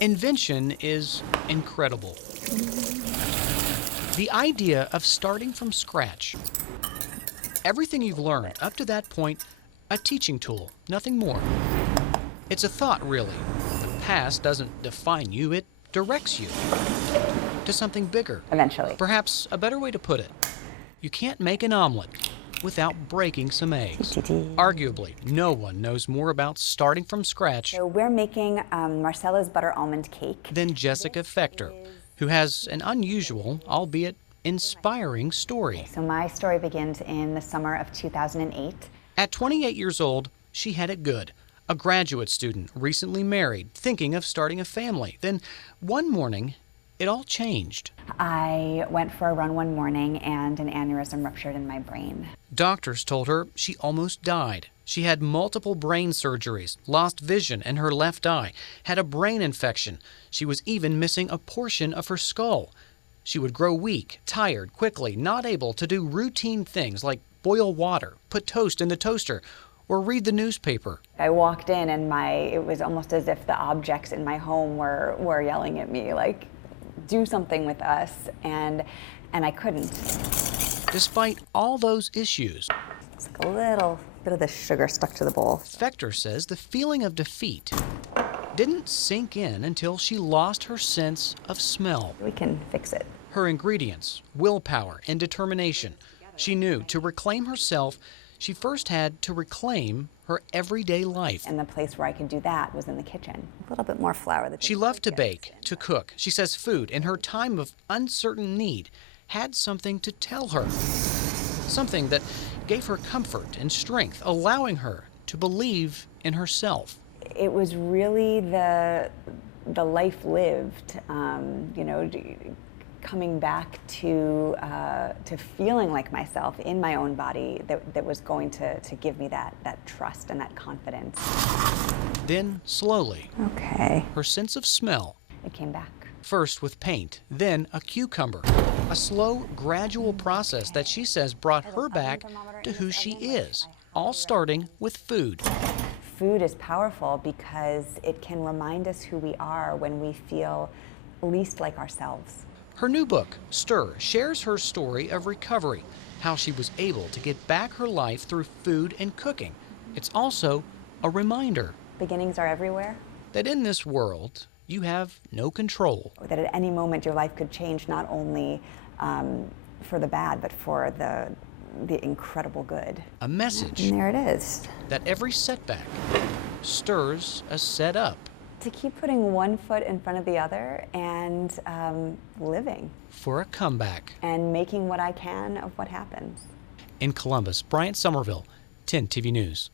Invention is incredible. The idea of starting from scratch. Everything you've learned up to that point, a teaching tool, nothing more. It's a thought, really. The past doesn't define you, it directs you to something bigger. Eventually. Perhaps a better way to put it, you can't make an omelet without breaking some eggs. Arguably, no one knows more about starting from scratch So we're making Marcella's butter almond cake than Jessica Fechtor, who has an unusual, albeit inspiring story. So my story begins in the summer of 2008. At 28 years old, she had it good. A graduate student, recently married, thinking of starting a family. Then one morning, it all changed. I went for a run one morning and an aneurysm ruptured in my brain. Doctors told her she almost died. She had multiple brain surgeries, lost vision in her left eye, had a brain infection. She was even missing a portion of her skull. She would grow weak, tired, quickly, not able to do routine things like boil water, put toast in the toaster, or read the newspaper. I walked in and it was almost as if the objects in my home were yelling at me, like, do something with us, and I couldn't. Despite all those issues, it's like a little bit of the sugar stuck to the bowl. Fechtor says the feeling of defeat didn't sink in until she lost her sense of smell. We can fix it. Her ingredients, willpower, and determination. She knew to reclaim herself, she first had to reclaim her everyday life. And the place where I could do that was in the kitchen. A little bit more flour. She loved to bake, to cook. She says food, in her time of uncertain need, had something to tell her. Something that gave her comfort and strength, allowing her to believe in herself. It was really the life lived, coming back to feeling like myself in my own body that was going to give me that trust and that confidence. Then, slowly, okay, her sense of smell. It came back. First with paint, then a cucumber. A slow, gradual process that she says brought her back to who she is, all starting with food. Food is powerful because it can remind us who we are when we feel least like ourselves. Her new book, Stir, shares her story of recovery, how she was able to get back her life through food and cooking. It's also a reminder. Beginnings are everywhere. That in this world, you have no control. That at any moment your life could change, not only for the bad, but for the incredible good. A message. And there it is. That every setback stirs a setup. To keep putting one foot in front of the other and living. For a comeback. And making what I can of what happens. In Columbus, Bryant Somerville, 10 TV News.